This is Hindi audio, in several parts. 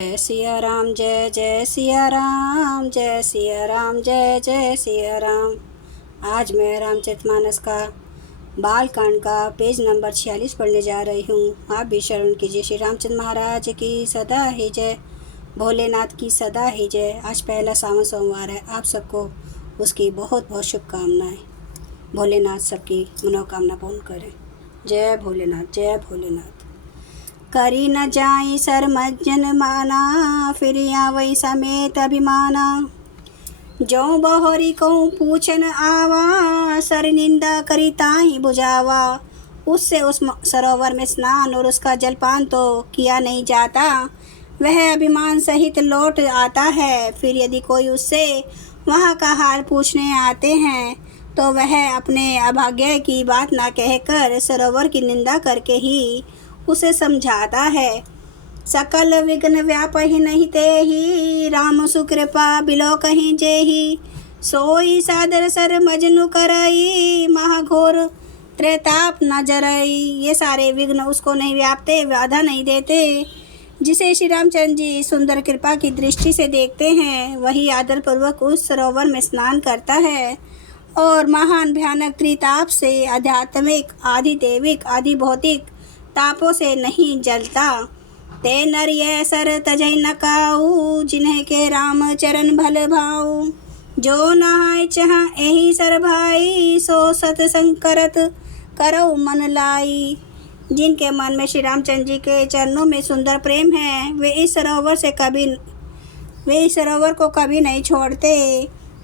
जय सिया राम, जय जय सिया राम, जय सिया राम, जय जय सिया राम। आज मैं रामचरितमानस का बालकांड का पेज नंबर 46 पढ़ने जा रही हूँ। आप भी श्रवण कीजिए। श्री रामचंद्र महाराज की सदा ही जय, भोलेनाथ की सदा ही जय। आज पहला सावन सोमवार है। आप सबको उसकी बहुत बहुत शुभकामनाएं। भोलेनाथ सबकी मनोकामना पूर्ण करें। जय भोलेनाथ, जय भोलेनाथ। करी न जाई सर मज्जन माना, फिर आवई समेत अभिमाना। जो बहोरी को पूछन आवा, सर निंदा करी ताही बुझावा। उससे उस सरोवर में स्नान और उसका जलपान तो किया नहीं जाता, वह अभिमान सहित लौट आता है। फिर यदि कोई उससे वहाँ का हाल पूछने आते हैं तो वह अपने अभाग्य की बात ना कहकर सरोवर की निंदा करके ही उसे समझाता है। सकल विघ्न व्यापहि नहीं तेहि, राम सुकृपा बिलो कहीं जेहि। सोई सादर सर मजनु करई, महाघोर त्रेताप न जरई। ये सारे विघ्न उसको नहीं व्यापते, बाधा नहीं देते। जिसे श्री रामचंद्र जी सुंदर कृपा की दृष्टि से देखते हैं, वही आदर पूर्वक उस सरोवर में स्नान करता है और महान भयानक त्रिताप से, आध्यात्मिक, आदि देविक, आदि भौतिक तापों से नहीं जलता। ते नर ये सर तजै न काऊ, जिन्हें के राम चरण भल भाऊ। जो नहाय चह एहि सर भाई, सो सतसंग करत करौ मन लाई। जिनके मन में श्री रामचंद्र जी के चरणों में सुंदर प्रेम है, वे इस सरोवर को कभी नहीं छोड़ते।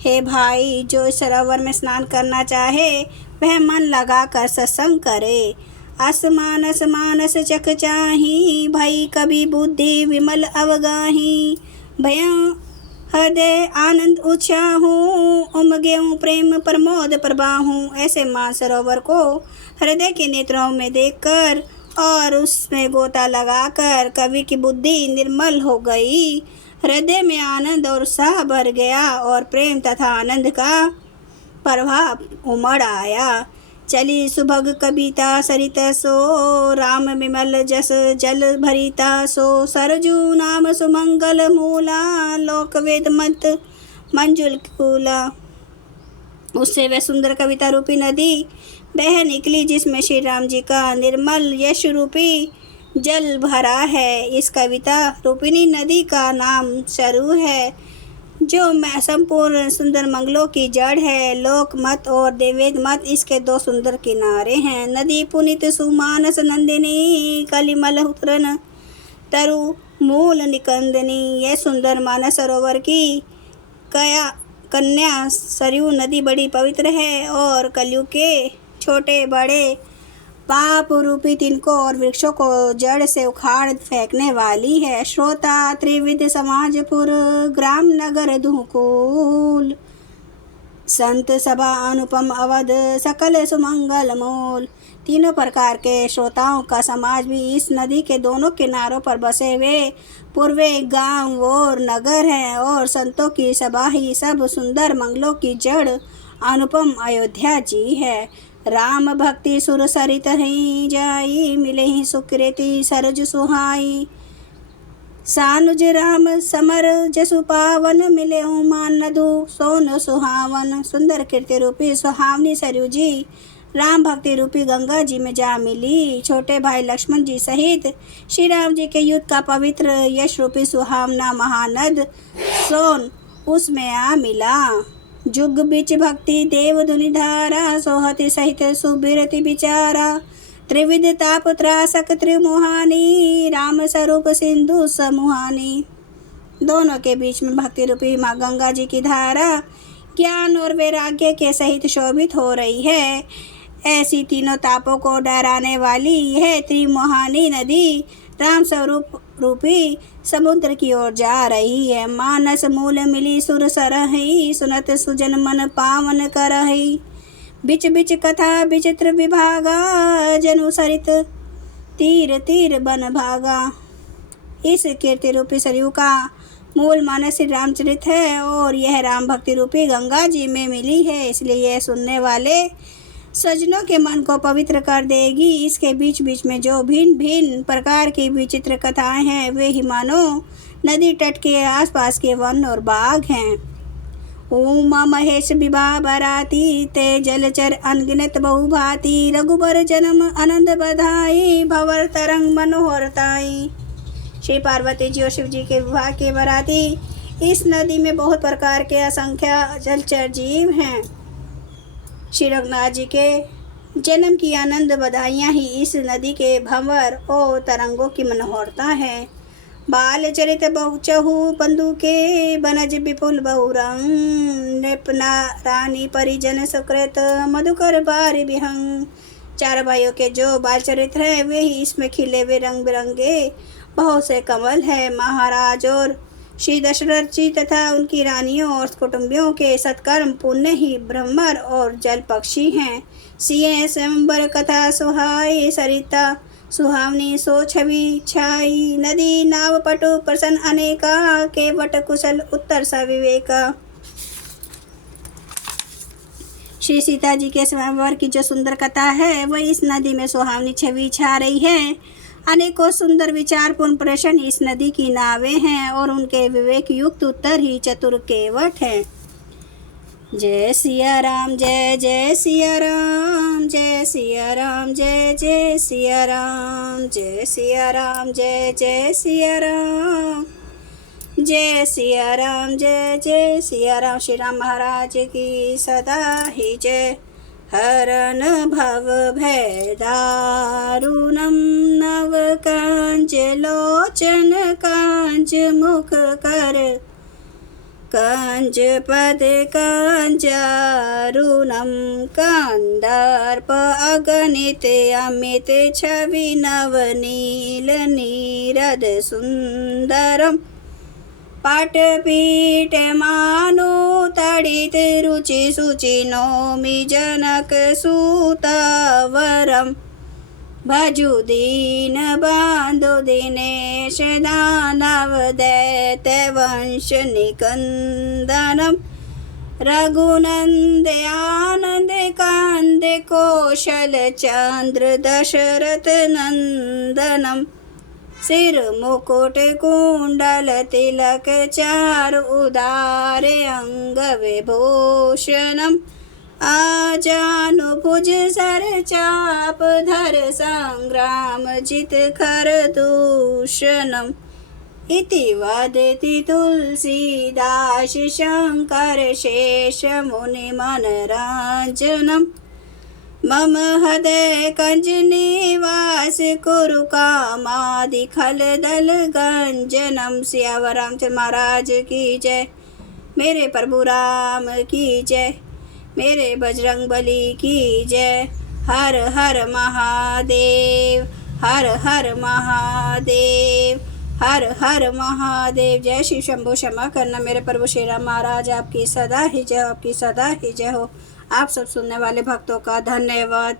हे भाई, जो इस सरोवर में स्नान करना चाहे वह मन लगा कर सत्संग करे। असमानस मानस चख चाही, भई कभी बुद्धि विमल अवगाही। भयं हृदय आनंद उछाहू, उमगेऊ प्रेम प्रमोद प्रबाहू। ऐसे मानसरोवर को हृदय के नेत्रों में देखकर और उसमें गोता लगाकर कवि की बुद्धि निर्मल हो गई। हृदय में आनंद और उत्साह भर गया और प्रेम तथा आनंद का प्रभाव उमड़ आया। चली सुभग कविता सरित सो, राम विमल जस जल भरिता सो। सरजू नाम सुमंगल मूला, लोक वेद मत मंजुल कूला। उससे वह सुंदर कविता रूपी नदी बह निकली, जिसमें श्री राम जी का निर्मल यश रूपी जल भरा है। इस कविता रूपिणी नदी का नाम सरयू है, जो संपूर्ण सुंदर मंगलों की जड़ है। लोक मत और देवेद मत इसके दो सुंदर किनारे हैं। नदी पुनित सुमानस नंदिनी, कलिमल उतरन तरु मूल निकंदनी। यह सुंदर मानस सरोवर की कन्या सरयू नदी बड़ी पवित्र है और कलयुग के छोटे बड़े पाप रूपी तिनको और वृक्षों को जड़ से उखाड़ फेंकने वाली है। श्रोता त्रिविध समाजपुर, ग्राम नगर दुहकूल। संत सभा अनुपम अवध, सकल सुमंगल मूल। तीनों प्रकार के श्रोताओं का समाज भी इस नदी के दोनों किनारों पर बसे हुए पूर्वे गांव और नगर है, और संतों की सभा ही सब सुंदर मंगलों की जड़ अनुपम अयोध्या जी है। राम भक्ति सुर सरित ही जाई, मिले ही सुकृति सरज सुहाई। सानुज राम समर जसु पावन, मिले मान नदु सोन सुहावन। सुंदर कीर्ति रूपी सुहावनी सरयू जी राम भक्ति रूपी गंगा जी में जा मिली। छोटे भाई लक्ष्मण जी सहित श्री राम जी के युद्ध का पवित्र यश रूपी सुहावना महानद सोन उसमें आ मिला। जुग बिच भक्ति देव धुनि धारा, सोहति सहित सुबिरति बिचारा। त्रिविध ताप त्रासक त्रिमुहानी, राम स्वरूप सिंधु समुहानी। दोनों के बीच में भक्ति रूपी माँ गंगा जी की धारा ज्ञान और वैराग्य के सहित शोभित हो रही है। ऐसी तीनों तापों को डराने वाली यह त्रिमुहानी नदी राम स्वरूप रूपी समुद्र की ओर जा रही है। मानस मूल मिली सुर सरहि, सुनत सुजन मन पावन करहि। बिच बिच कथा विचित्र विभागा, जनु सरित तीर तीर बन भागा। इस कीर्ति रूपी सरयू का मूल मानस श्री रामचरित है और यह राम भक्ति रूपी गंगा जी में मिली है, इसलिए यह सुनने वाले सज्जनों के मन को पवित्र कर देगी। इसके बीच बीच में जो भिन्न भिन्न प्रकार की विचित्र कथाएं हैं, वे ही मानो नदी तट के आसपास के वन और बाग हैं। उमा महेश विभा बराती ते जलचर अनगिनत बहुभांति रघुबर जन्म आनंद बधाई भंवर तरंग मनोहरताई। श्री पार्वती जी और शिव जी के विवाह के बराती इस नदी में बहुत प्रकार के असंख्य जलचर जीव हैं। श्री रघुनाथ जी के जन्म की आनंद बधाइयाँ ही इस नदी के भंवर और तरंगों की मनोहरता है। बाल चरित बहुचहु बंधु के बनज विपुल बहुरंग नृपना रानी परिजन सुकृत मधुकर बारी विहंग। चार भाइयों के जो बाल चरित्र है वे ही इसमें खिले हुए रंग बिरंगे बहुत से कमल है। महाराज और श्री दशरथ जी तथा उनकी रानियों और कुटुंबियों के सत्कर्म पुण्य ही भ्रमर और जल पक्षी हैं। सिए स्वयंवर कथा सुहाई सरिता सुहावनी सो छवि छाई नदी नाव पटु प्रसन्न अनेका केवट कुशल उत्तर सविवेका। श्री सीता जी के स्वयंवर की जो सुंदर कथा है वह इस नदी में सुहावनी छवि छा रही है। अनेकों सुंदर विचारपूर्ण प्रश्न इस नदी की नावें हैं और उनके विवेक युक्त उत्तर ही चतुर केवट हैं। जय सिया राम जय जय सिया राम जय सिया राम जय जय सिया राम जय सिया राम जय जय सिया राम जय सिया राम जय जय सिया राम। श्री राम महाराज की सदा ही जय। हरन भव भय दारुणम नव कांच लोचन कांच मुख कर कांच पद कांचारुणम कांदार्प अगणित अमित छवि नवनील नीरद सुंदरम पाटपीठ मानो तड़ित रुचि सुचि नौमि जनक सूतावरम भजु दीन बांधु दिनेश दानव दैत्य वंश निकंदनम रघुनंद आनंद कांद कौशल चंद्र दशरथ नंदनम सिर मुकुट कुंडल तिलक चारु उदार अंग विभूषणम आजानुभुज सर चाप धर संग्राम जित खर दूषणम इति वदति तुलसीदास शंकर शेष मुनि मनरांजनम मम हृदय कंज निवास कुरु कामादि खल दल गंजनम। सियावर रामचंद्र महाराज की जय। मेरे प्रभु राम की जय। मेरे बजरंग बली की जय। हर हर महादेव हर हर महादेव हर हर महादेव। जय श्री शंभु। क्षमा करना मेरे प्रभु श्री राम महाराज, आपकी सदा ही जय, आपकी सदा ही जय हो। आप सब सुनने वाले भक्तों का धन्यवाद।